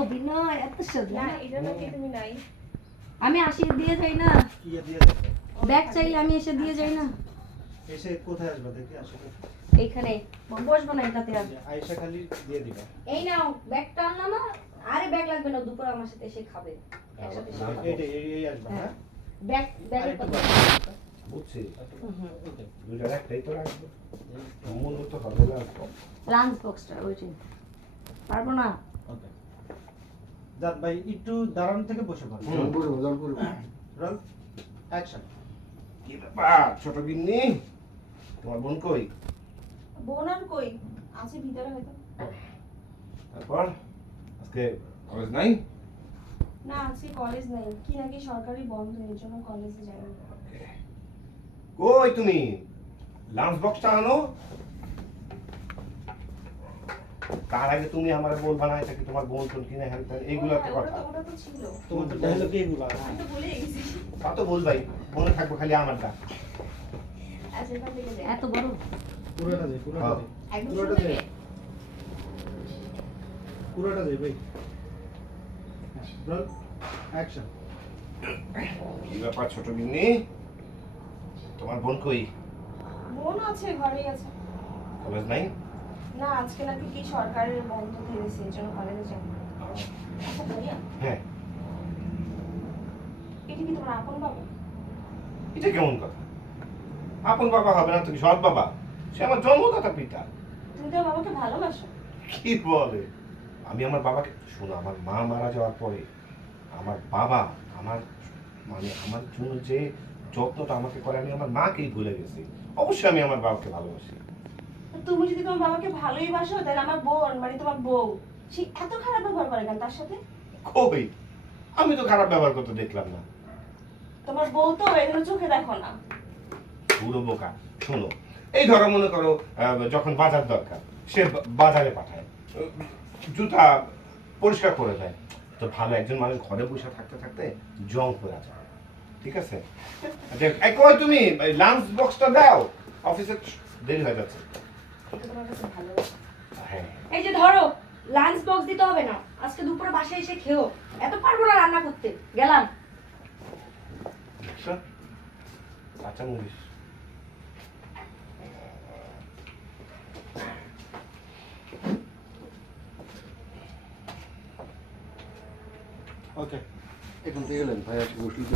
অভিনয় এত সোজা না এটা নাকি তুমি নাই। আমি আসি দিয়ে যাই না কি দিয়ে যাবে? ব্যাগ চাইলে আমি এসে দিয়ে যাই না এসে কোথায় আসবে দেখি আসলে এইখানে বসবো না এটাতে আর আয়েশা খালি দিয়ে দিবা। এই নাও ব্যাগটা আনলাম না আরে ব্যাগ লাগবে না দুপুর আমার সাথে এসে খাবে একসাথে এসে খাবো। এই আসবে হ্যাঁ ব্যাগের কথা বুঝছি হুম দুইটার একটাই তো রাখবো মূল তো হবে না লাঞ্চ বক্সটা ওইটাই পারবো না ওকে জাত ভাই একটু দাঁড়ানো থেকে বসে পড়ো। Roll action. কি ব্যাপার ছোট গিন্নি তোমার বোন কই বোন আর কই আছে ভিতরে হয়তো। তারপর আজকে কলেজ নাই না আজকে কলেজ নাই, কি নাকি সরকারি বন্ধ, এর জন্য কলেজে যাই না। কই তুমি লাঞ্চ বক্সটা আনো তার আগে তুমি আমার বলবা না এটা কি তোমার বোন টোন কিনা হেল্প এইগুলো একটা কথা ওটা তো ছিল, তোমার তো ডায়লগ এইগুলো আমি তো ভুলে গেছি। তা তো বলবাই মনে থাকবো খালি আমারটা আচ্ছা এখান থেকে যাই। এত বড় পুরোটা দে একদম পুরোটা শুনতে দে পেয়ে? পুরোটা দে ভাই। Roll action. কি ব্যাপার ছোট গিন্নি তোমার বোন কই বোন আছে, ঘরেই আছে। কলেজ নাই না আজকে নাকি কি সরকারের বন্ধ দিয়েছে, এর জন্য কলেজে যাই না। আচ্ছা ভাইয়া, হ্যাঁ এটা কি তোমার আপন বাবা? এটা কেমন কথা আপন বাবা হবে না তুমি সৎ বাবা সে আমার জন্মদাতা পিতা তুমি তোমার বাবাকে ভালোবাসো? কি বলে আমি আমার বাবাকে শোনো আমার মা মারা যাওয়ার পরে আমার বাবা আমার মানে আমার জন্য যে যত্নটা আমাকে করে আমি আমার মাকেই ভুলে গেছি অবশ্যই আমি আমার বাবাকে ভালোবাসি তুমি যদি তোমার বাবাকে ভালোই বাসো, তাহলে আমার বোন মানে তোমার বউ সে এত খারাপ ব্যবহার করে কেন তার সাথে? কই আমি তো খারাপ ব্যবহার করতে দেখলাম না তোমার বউ তো এগুলো চোখে দেখো না। পুরো বোকা শোনো এই ধরো মনে করো যখন বাজার দরকার সে বাজারে পাঠায় জুতা পরিষ্কার করে দেয় তো ভালো একজন মানুষ ঘরে বসে থাকতে থাকতে জং পড়ে যায় ঠিক আছে আচ্ছা এই কই তুমি লাঞ্চ বক্সটা দাও অফিসে দেরি হয়ে যাচ্ছে এটা তোমার কাছে ভালো। হ্যাঁ এই যে ধরো লাঞ্চ বক্স দিতে হবে না আজকে দুপুরে বাসায় এসে খেও এত পারবো না রান্না করতে গেলাম দেখছো কাঁচা মরিচ ওকে এখন থেকে গেলেন ভাই আসলে বসলি তো